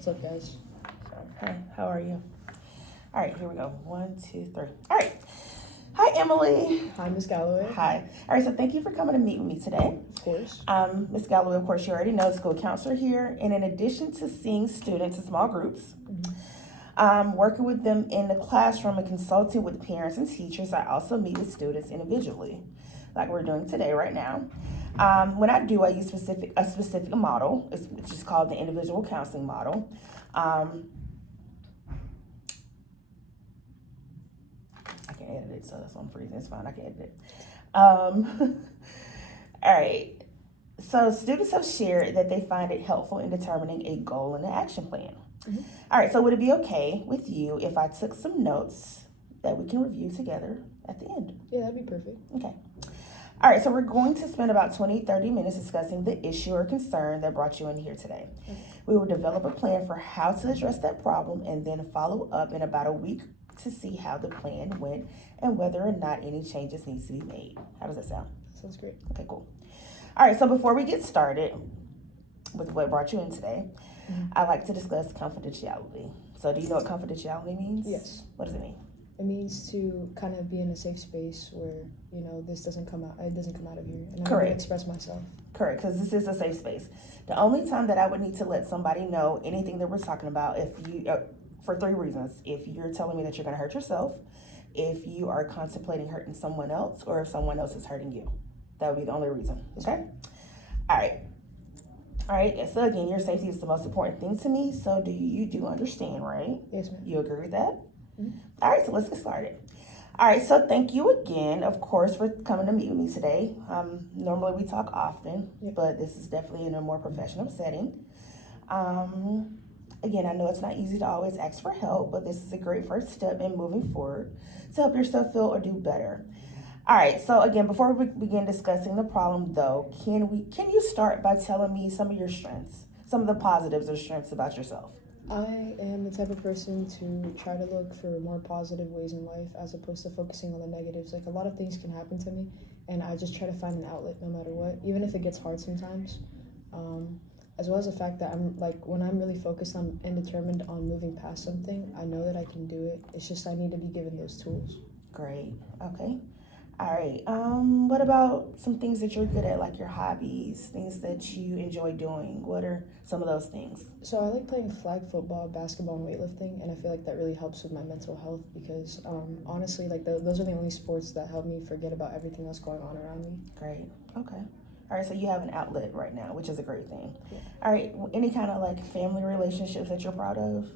What's up, guys? Hi, how are you? All right, here we go. 1, 2, 3. All right. Hi, Emily. Hi, Miss Galloway. Hi. All right, so thank you for coming to meet with me today. Of course. Ms. Galloway, of course, you already know, school counselor here. And in addition to seeing students in small groups, working with them in the classroom and consulting with parents and teachers, I also meet with students individually, like we're doing today right now. When I do, I use a specific model, which is called the individual counseling model. I can edit it, so that's why I'm freezing. It's fine, I can edit it. All right. So students have shared that they find it helpful in determining a goal and an action plan. All right, so would it be okay with you if I took some notes that we can review together at the end? Yeah, that'd be perfect. Okay. All right, so we're going to spend about 20-30 minutes discussing the issue or concern that brought you in here today. We will develop a plan for how to address that problem and then follow up in about a week to see how the plan went and whether or not any changes needs to be made. How does that sound? Sounds great. Okay, cool. All right, so before we get started with what brought you in today, I like to discuss confidentiality. So do you know what confidentiality means? Yes. What does it mean? It means to kind of be in a safe space where, this doesn't come out. It doesn't come out of here. And I can express myself. Correct, because this is a safe space. The only time that I would need to let somebody know anything that we're talking about, for 3 reasons. If you're telling me that you're going to hurt yourself, if you are contemplating hurting someone else, or if someone else is hurting you. That would be the only reason, okay? All right, and so again, your safety is the most important thing to me, so you do understand, right? Yes, ma'am. You agree with that? All right, so let's get started. All right, so thank you again, of course, for coming to meet with me today. Normally we talk often, but this is definitely in a more professional setting. Again, I know it's not easy to always ask for help, but this is a great first step in moving forward to help yourself feel or do better. All right, so again, before we begin discussing the problem though, can you start by telling me some of your strengths, some of the positives or strengths about yourself? I am the type of person to try to look for more positive ways in life as opposed to focusing on the negatives. Like, a lot of things can happen to me, and I just try to find an outlet no matter what, even if it gets hard sometimes. As well as the fact that when I'm really focused on and determined on moving past something, I know that I can do it. It's just I need to be given those tools. Great. Okay. All right. What about some things that you're good at, like your hobbies, things that you enjoy doing? What are some of those things? So I like playing flag football, basketball, and weightlifting, and I feel like that really helps with my mental health because honestly, those are the only sports that help me forget about everything else going on around me. Great. Okay. All right, so you have an outlet right now, which is a great thing. Yeah. All right, any kind of like family relationships that you're proud of?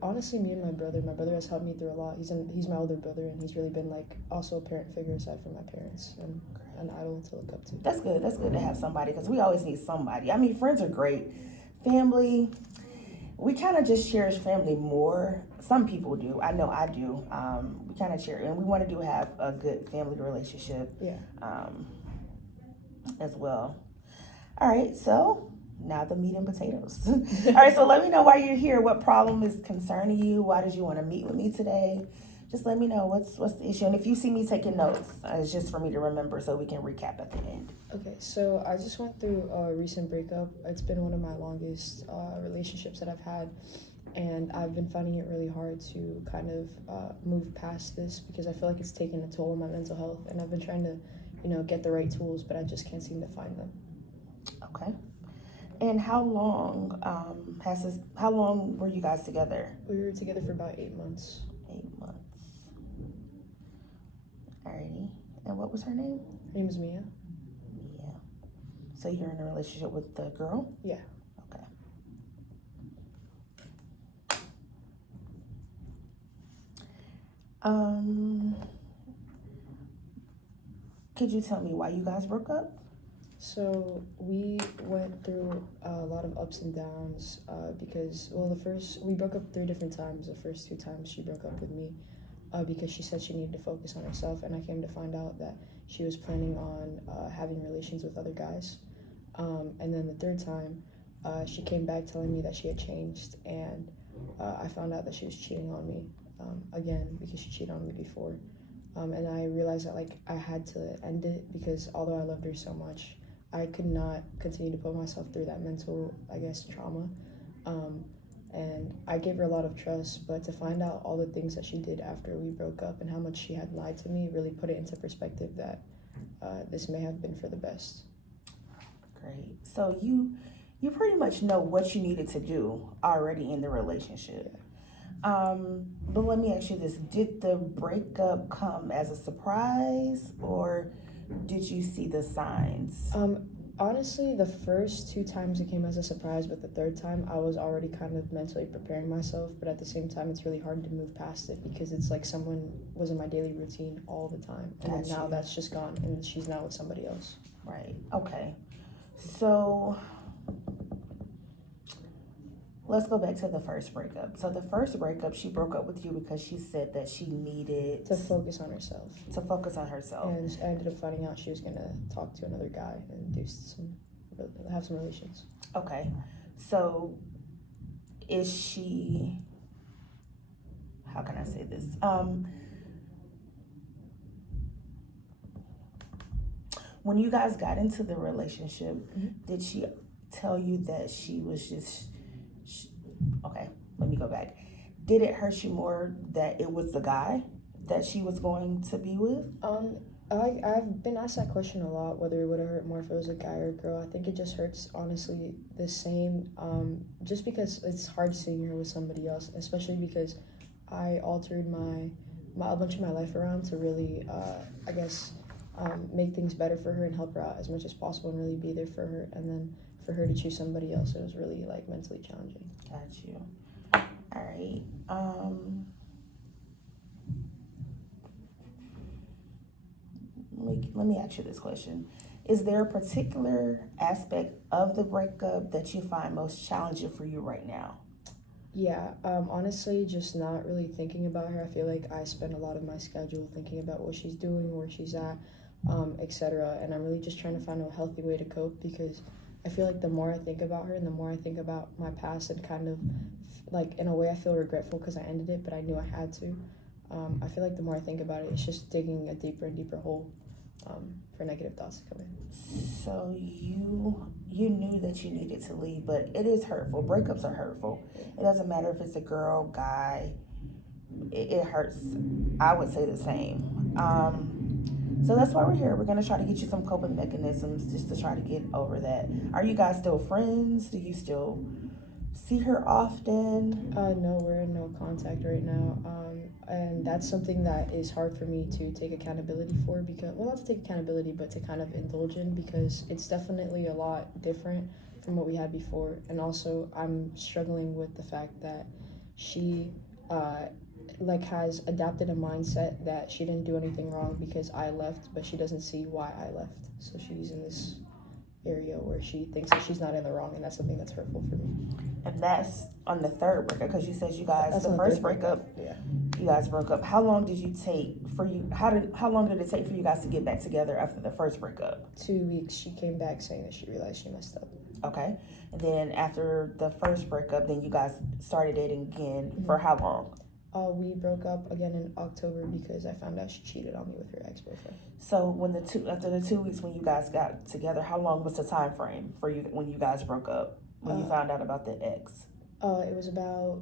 Honestly, me and my brother has helped me through a lot. He's my older brother, and he's really been like also a parent figure aside from my parents and an idol to look up to. That's good. That's good to have somebody because we always need somebody. I mean, friends are great. Family, we kind of just cherish family more. Some people do. I know I do. We kind of cherish, and we want to have a good family relationship. Yeah. As well. All right, so now the meat and potatoes. All right, so let me know why you're here. What problem is concerning you? Why did you want to meet with me today? Just let me know what's the issue. And if you see me taking notes, it's just for me to remember so we can recap at the end. Okay, so I just went through a recent breakup. It's been one of my longest relationships that I've had, and I've been finding it really hard to kind of move past this because I feel like it's taken a toll on my mental health, and I've been trying to get the right tools, but I just can't seem to find them. Okay. And how long how long were you guys together? We were together for about 8 months. 8 months. Alrighty. And what was her name? Her name is Mia. Mia. So you're in a relationship with the girl? Yeah. Okay. Could you tell me why you guys broke up? So we went through a lot of ups and downs because, we broke up 3 different times. The first 2 times she broke up with me because she said she needed to focus on herself, and I came to find out that she was planning on having relations with other guys. And then the 3rd time, she came back telling me that she had changed, and I found out that she was cheating on me again because she cheated on me before. And I realized that I had to end it because although I loved her so much, I could not continue to put myself through that mental, trauma. And I gave her a lot of trust, but to find out all the things that she did after we broke up and how much she had lied to me really put it into perspective that this may have been for the best. Great. So you pretty much know what you needed to do already in the relationship. But let me ask you this: did the breakup come as a surprise, or did you see the signs? Honestly, the first 2 times it came as a surprise, but the third time I was already kind of mentally preparing myself. But at the same time, it's really hard to move past it because it's like someone was in my daily routine all the time, and then now that's just gone, and she's now with somebody else. Right. Okay. So let's go back to the first breakup. So the first breakup, she broke up with you because she said that she needed To focus on herself. And I ended up finding out she was gonna talk to another guy and have some relations. Okay. So is she, how can I say this? When you guys got into the relationship, did she tell you that she was just, okay, let me go back. Did it hurt you more that it was the guy that she was going to be with? I've been asked that question a lot, whether it would have hurt more if it was a guy or a girl. I think it just hurts, honestly, the same, just because it's hard seeing her with somebody else, especially because I altered a bunch of my life around to really, make things better for her and help her out as much as possible and really be there for her. And then for her to choose somebody else, it was really like mentally challenging. Got you. All right. Let me ask you this question. Is there a particular aspect of the breakup that you find most challenging for you right now? Yeah, honestly, just not really thinking about her. I feel like I spend a lot of my schedule thinking about what she's doing, where she's at, etc. And I'm really just trying to find a healthy way to cope because I feel like the more I think about her and the more I think about my past and kind of like in a way I feel regretful because I ended it, but I knew I had to. I feel like the more I think about it, it's just digging a deeper and deeper hole for negative thoughts to come in. So you knew that you needed to leave, but it is hurtful. Breakups are hurtful. It doesn't matter if it's a girl, guy. It hurts. I would say the same. So that's why we're here. We're gonna try to get you some coping mechanisms just to try to get over that. Are you guys still friends? Do you still see her often? No, we're in no contact right now. And that's something that is hard for me to take accountability for because, well, not to take accountability, but to kind of indulge in because it's definitely a lot different from what we had before. And also, I'm struggling with the fact that she, has adapted a mindset that she didn't do anything wrong because I left, but she doesn't see why I left. So she's in this area where she thinks that she's not in the wrong, and that's something that's hurtful for me. And that's on the third breakup because you said you guys the first breakup. Yeah. You guys broke up. How long did you take for you? How long did it take for you guys to get back together after the first breakup? 2 weeks. She came back saying that she realized she messed up. Okay. And then after the first breakup, then you guys started dating again for how long? We broke up again in October because I found out she cheated on me with her ex-boyfriend. So after the 2 weeks when you guys got together, how long was the time frame for you when you guys broke up? When you found out about the ex? It was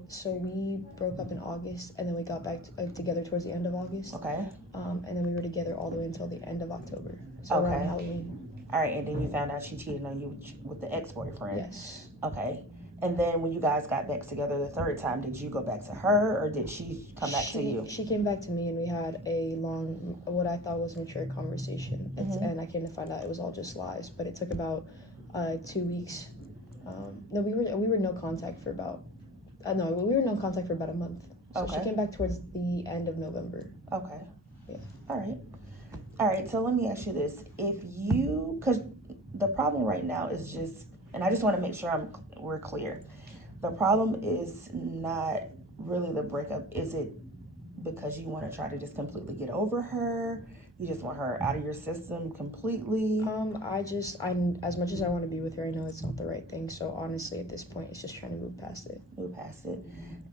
so we broke up in August and then we got back together towards the end of August. Okay. And then we were together all the way until the end of October. So around Halloween. All right, and then you found out she cheated on you with the ex-boyfriend. Yes. Okay. And then when you guys got back together the third time, did you go back to her or did she come back to you? She came back to me and we had a long, what I thought was mature conversation. And I came to find out it was all just lies. But it took about 2 weeks. No, we were no contact for about, we were no contact for about a month. So she came back towards the end of November. Okay. Yeah. All right, so let me ask you this. Because the problem right now is just, and I just want to make sure we're clear. The problem is not really the breakup. Is it because you want to try to just completely get over her? You just want her out of your system completely? I as much as I want to be with her, I know it's not the right thing. So honestly, at this point, it's just trying to move past it.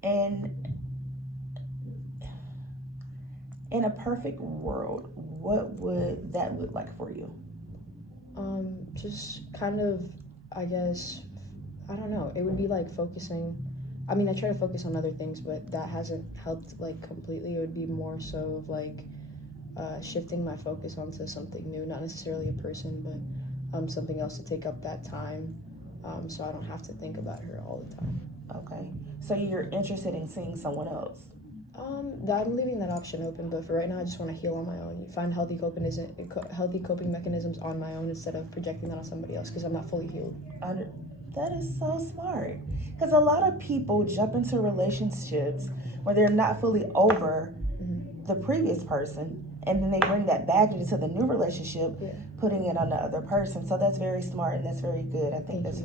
And in a perfect world, what would that look like for you? Just kind of, I guess, I don't know. It would be like focusing. I mean, I try to focus on other things, but that hasn't helped like completely. It would be more so of like shifting my focus onto something new, not necessarily a person, but something else to take up that time, so I don't have to think about her all the time. Okay. So you're interested in seeing someone else? I'm leaving that option open, but for right now, I just want to heal on my own. Find healthy coping mechanisms on my own instead of projecting that on somebody else because I'm not fully healed. That is so smart. Because a lot of people jump into relationships where they're not fully over the previous person, and then they bring that baggage into the new relationship, Yeah. putting it on the other person. So that's very smart and that's very good. I think that's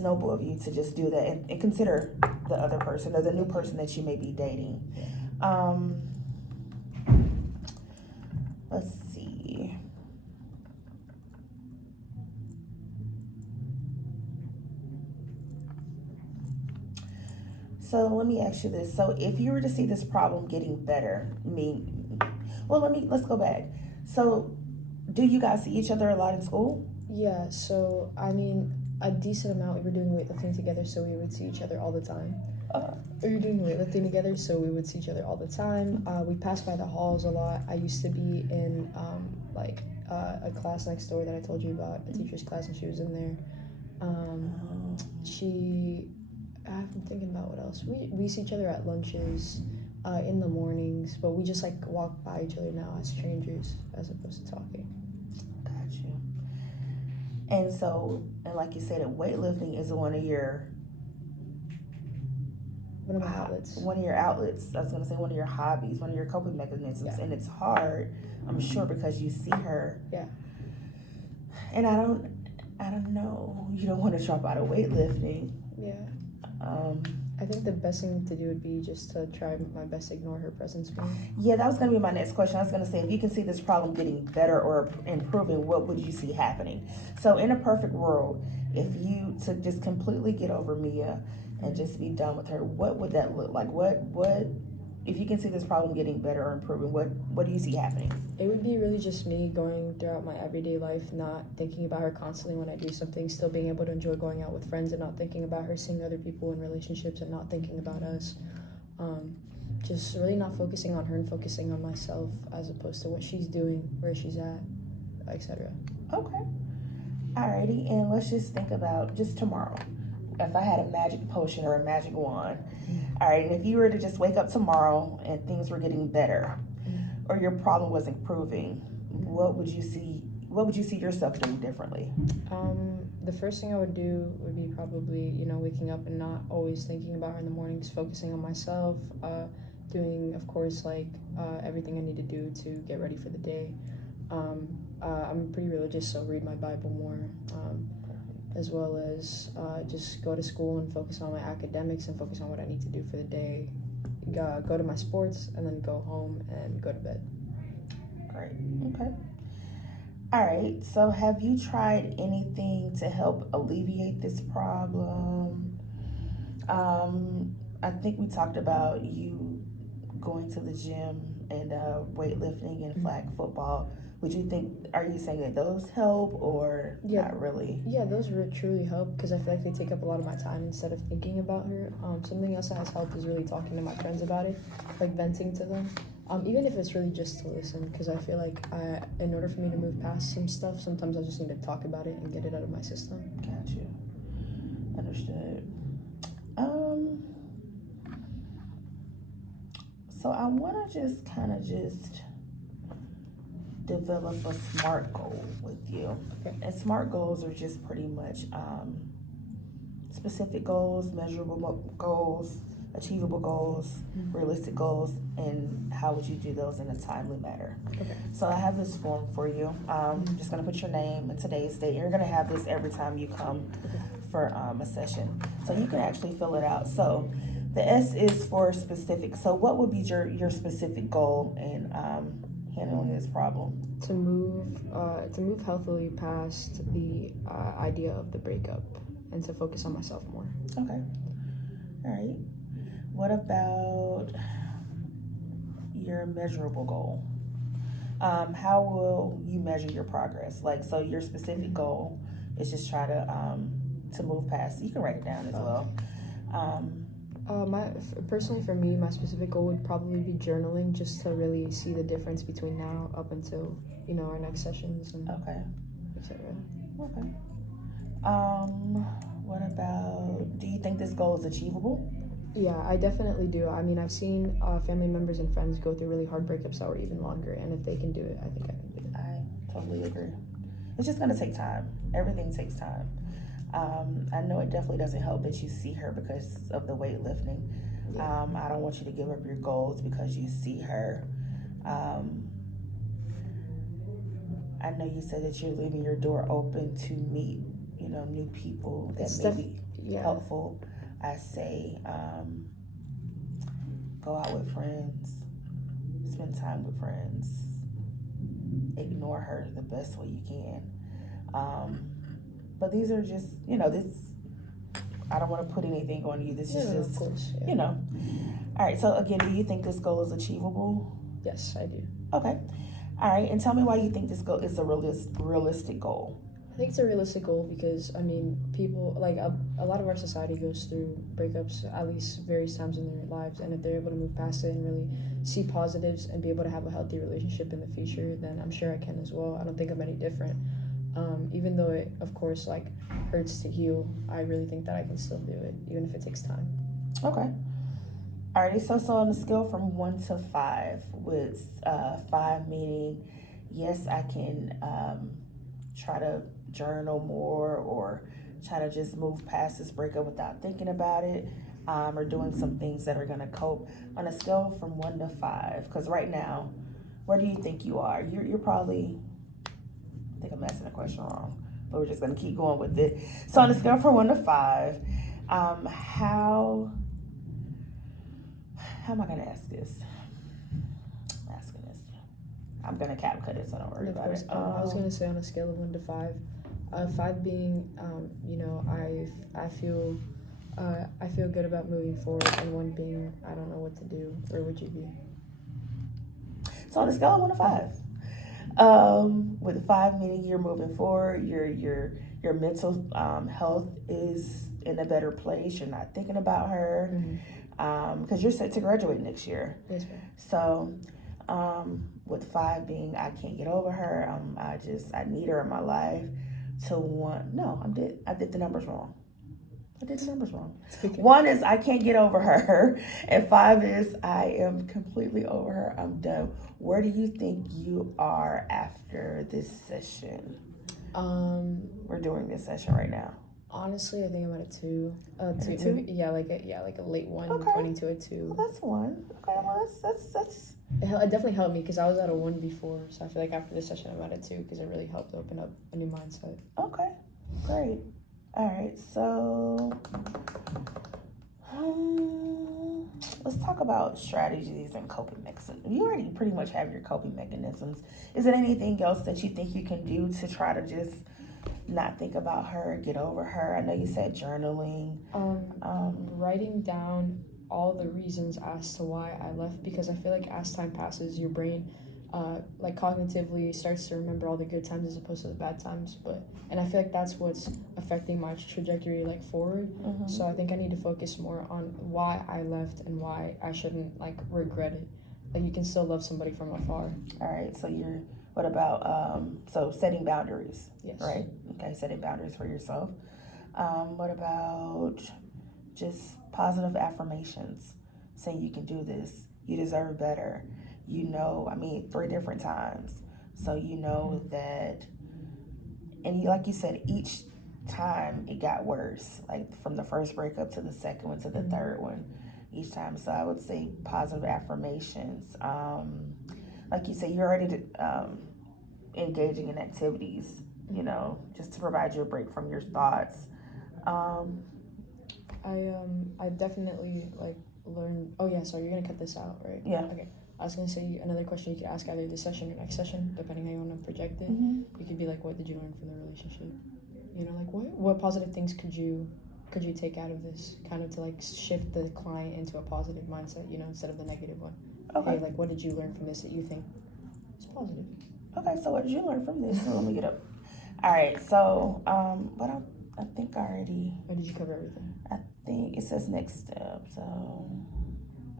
noble of you to just do that and consider the other person or the new person that you may be dating. Let's see. So let me ask you this. So if you were to see this problem getting better, let's go back. So do you guys see each other a lot in school? Yeah, so I mean, a decent amount. We were doing weightlifting together, so we would see each other all the time. We were doing weightlifting together, so we would see each other all the time. We passed by the halls a lot. I used to be in a class next door that I told you about, a teacher's class, and she was in there. I'm thinking about what else. We see each other at lunches, in the mornings, but we just like walk by each other now as strangers as opposed to talking. Got you. And so, and like you said, weightlifting is one of my outlets. One of your outlets. I was gonna say one of your hobbies, one of your coping mechanisms, Yeah. and it's hard, I'm sure, because you see her. Yeah. And I don't know. You don't want to drop out of weightlifting. Yeah. I think the best thing to do would be just to try my best to ignore her presence more. Yeah, that was going to be my next question. I was going to say, if you can see this problem getting better or improving, what would you see happening? So in a perfect world, if you to just completely get over Mia and just be done with her, what would that look like? What if you can see this problem getting better or improving, what do you see happening? It would be really just me going throughout my everyday life, not thinking about her constantly when I do something, still being able to enjoy going out with friends and not thinking about her, seeing other people in relationships and not thinking about us. Just really not focusing on her and focusing on myself as opposed to what she's doing, where she's at, etc. Okay. Alrighty, and let's just think about just tomorrow. If I had a magic potion or a magic wand, all right, and if you were to just wake up tomorrow and things were getting better, or your problem was improving, what would you see yourself doing differently? The first thing I would do would be probably, waking up and not always thinking about her in the mornings, focusing on myself, doing, of course, everything I need to do to get ready for the day. I'm pretty religious, so read my Bible more, as well as just go to school and focus on my academics and focus on what I need to do for the day. Go to my sports and then go home and go to bed. Great. Okay. All right. So have you tried anything to help alleviate this problem? I think we talked about you going to the gym and weightlifting and flag football. Are you saying that those help or not really? Yeah, those truly help because I feel like they take up a lot of my time instead of thinking about her. Something else that has helped is really talking to my friends about it, like venting to them. Even if it's really just to listen, because I feel like in order for me to move past some stuff, sometimes I just need to talk about it and get it out of my system. Got you. Understood. So I want to just develop a SMART goal with you. Okay. And SMART goals are just pretty much specific goals, measurable goals, achievable goals, realistic goals, and how would you do those in a timely manner. Okay. So I have this form for you. I'm just going to put your name and today's date. You're going to have this every time you come for a session. So you can actually fill it out. So the S is for specific. So what would be your specific goal in handling this problem? To move healthily past the idea of the breakup and to focus on myself more. Okay. All right. What about your measurable goal? How will you measure your progress? So your specific goal is just try to to move past? You can write it down as well. Personally for me, my specific goal would probably be journaling, just to really see the difference between now up until our next sessions and Okay. etc. Okay. What about? Do you think this goal is achievable? Yeah, I definitely do. I mean, I've seen family members and friends go through really hard breakups that were even longer, and if they can do it, I think I can do it. I totally agree. It's just gonna take time. Everything takes time. I know it definitely doesn't help that you see her because of the weightlifting. Yeah. I don't want you to give up your goals because you see her. I know you said that you're leaving your door open to meet, new people that may be helpful. I say, go out with friends, spend time with friends, ignore her the best way you can. But these are just, I don't want to put anything on you. This is just, of course, All right. So again, do you think this goal is achievable? Yes, I do. Okay. All right. And tell me why you think this goal is a realistic goal. I think it's a realistic goal because, I mean, people, like, a lot of our society goes through breakups at least various times in their lives, and if they're able to move past it and really see positives and be able to have a healthy relationship in the future, then I'm sure I can as well. I don't think I'm any different. Even though it, of course, like, hurts to heal, I really think that I can still do it, even if it takes time. Okay. Alrighty, so on a scale from 1 to 5, with 5 meaning, yes, I can try to journal more or try to just move past this breakup without thinking about it, or doing some things that are going to cope. On a scale from 1 to 5, because right now, where do you think you are? You're probably, I think I'm asking the question wrong, but we're just going to keep going with it. So on a scale from 1 to 5, how am I going to ask this? I'm going to cap cut it, so don't worry about it. I was going to say on a scale of 1 to 5, 5 being, I feel good about moving forward, and 1 being, I don't know what to do. Where would you be? So on a scale of 1 to 5, with 5 meaning you're moving forward, your mental health is in a better place. You're not thinking about her, because you're set to graduate next year. Yes, ma'am. So, with 5 being I can't get over her, I need her in my life. To 1, no, I did the numbers wrong. 1 is I can't get over her, and 5 is I am completely over her. I'm done. Where do you think you are after this session? We're doing this session right now. Honestly, I think I'm at a 2. 2? Maybe, like a late 1, okay. Pointing to a 2. Well, that's 1. Okay, well that's. It definitely helped me because I was at a 1 before, so I feel like after this session I'm at a 2 because it really helped open up a new mindset. Okay, great. All right, so let's talk about strategies and coping mechanisms. You already pretty much have your coping mechanisms. Is there anything else that you think you can do to try to just not think about her, get over her? I know you said journaling. Writing down all the reasons as to why I left, because I feel like as time passes, your brain like cognitively starts to remember all the good times as opposed to the bad times, and I feel like that's what's affecting my trajectory like forward. So I think I need to focus more on why I left and why I shouldn't like regret it. Like you can still love somebody from afar. All right, so what about so setting boundaries? Yes. Right. Okay, setting boundaries for yourself. What about just positive affirmations, saying you can do this, you deserve better, 3 different times, so that, and like you said, each time it got worse, like from the first breakup to the second one to the third one, each time. So I would say positive affirmations. Like you say, you're already engaging in activities, just to provide you a break from your thoughts. I definitely like learned. Oh yeah, sorry, you're gonna cut this out, right? Yeah. Okay. I was gonna say another question you could ask either this session or next session, depending how you want to project it. You could be like, what did you learn from the relationship? Like what positive things could you take out of this, kind of to like shift the client into a positive mindset, instead of the negative one. Okay. Hey, like what did you learn from this that you think is positive? Okay, so what did you learn from this? So let me get up. All right, so I think I already, Or did you cover everything? I think it says next step, so.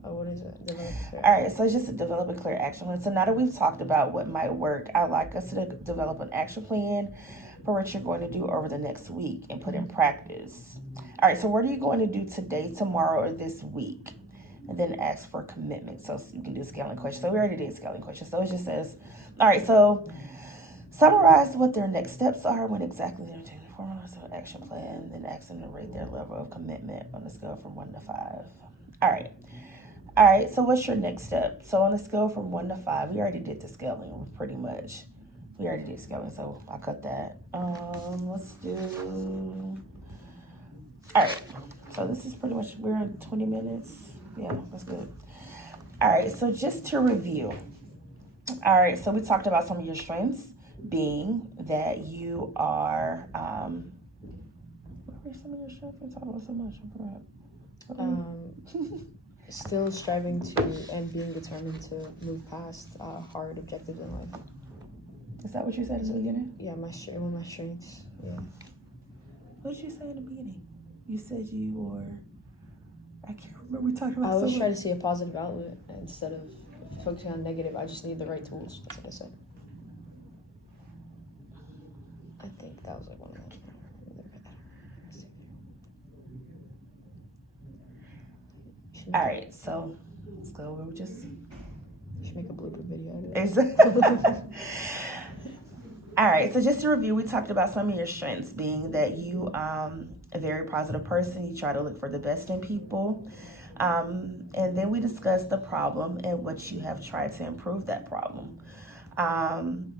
Oh, what is it? Develop clear. All right, so it's just a develop a clear action plan. So now that we've talked about what might work, I'd like us to develop an action plan for what you're going to do over the next week and put in practice. All right, so what are you going to do today, tomorrow, or this week? And then ask for commitment. So you can do scaling questions. So we already did scaling questions. So it just says, all right, so summarize what their next steps are, when exactly they're taking the formula, so action plan, then ask them to rate their level of commitment on a scale from 1 to 5. All right. All right, so what's your next step? So on a scale from 1 to 5, we already did the scaling pretty much. We already did scaling, so I'll cut that. Let's do, all right, so this is pretty much, we're in 20 minutes. Yeah, that's good. All right, so just to review. All right, so we talked about some of your strengths being that you are, what were some of your strengths? We talked about so much, I forgot. Still striving to and being determined to move past hard objectives in life. Is that what you said at the beginning? Yeah, one of my strengths. Yeah. What did you say in the beginning? You said you were, I can't remember, we talked about I always so try much. to see a positive outlet instead of focusing on negative. I just need the right tools. That's what I said. I think that was like one of them. All right, so let's go. We'll just Should make a blooper video out of Exactly. All right, so just to review, we talked about some of your strengths being that you a very positive person. You try to look for the best in people. And then we discussed the problem and what you have tried to improve that problem.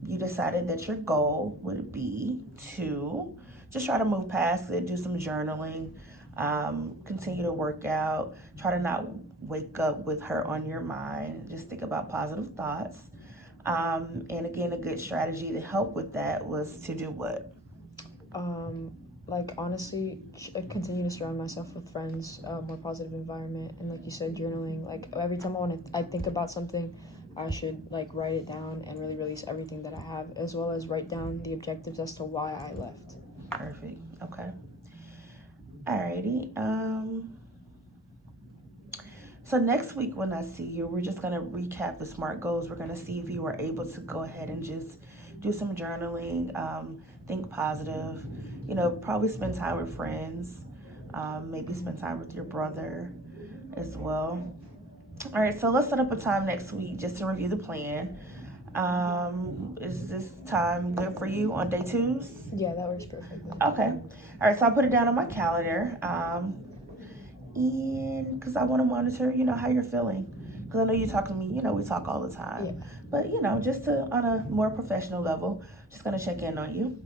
You decided that your goal would be to just try to move past it, do some journaling, continue to work out, try to not wake up with her on your mind, just think about positive thoughts. And again, a good strategy to help with that was to do what? Like honestly, continue to surround myself with friends, more positive environment, and like you said, journaling. Like every time I think about something, I should like write it down and really release everything that I have, as well as write down the objectives as to why I left. Perfect. Okay. Alrighty. So next week when I see you, we're just gonna recap the SMART goals. We're gonna see if you were able to go ahead and just do some journaling, think positive, probably spend time with friends, maybe spend time with your brother as well. All right, so let's set up a time next week just to review the plan. Is this time good for you on day 2s? Yeah, that works perfectly. Okay. All right, so I'll put it down on my calendar. And because I want to monitor, how you're feeling. Because I know you talk to me, we talk all the time. Yeah. But, just on a more professional level, just going to check in on you.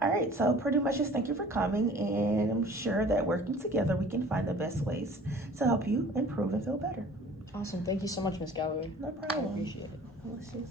All right, so pretty much just thank you for coming. And I'm sure that working together, we can find the best ways to help you improve and feel better. Awesome. Thank you so much, Miss Galloway. No I problem. appreciate it. Let's just